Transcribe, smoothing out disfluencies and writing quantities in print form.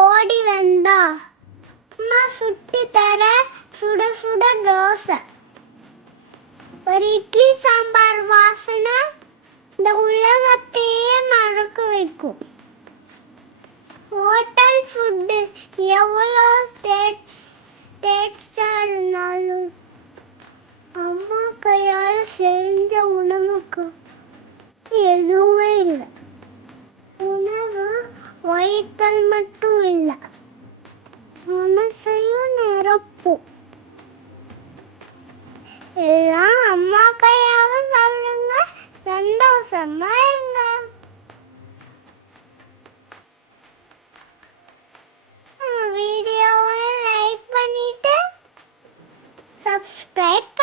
ஓடி வந்தா அம்மா சுட்டு தர சுட சுட தோசை. ஒரு இட்லி சாம்பார் வாசனை இந்த உலகத்தையே மறக்க வைக்கும். ஹோட்டல் ஃபுட்டு எவ்வளோ டேஸ்டா இருந்தாலும் அம்மா கையால் செஞ்ச உணவுக்கு எதுவுமே இல்லை. உணவு வயிற்றல் மட்டும் இல்லை, மனசையும் நிரப்பும். எல்லாம் அம்மா கையால சாப்பிடுங்க, சந்தோஷமா இருங்க. வீடியோவை லைக் பண்ணிட்டு சப்ஸ்கிரைப்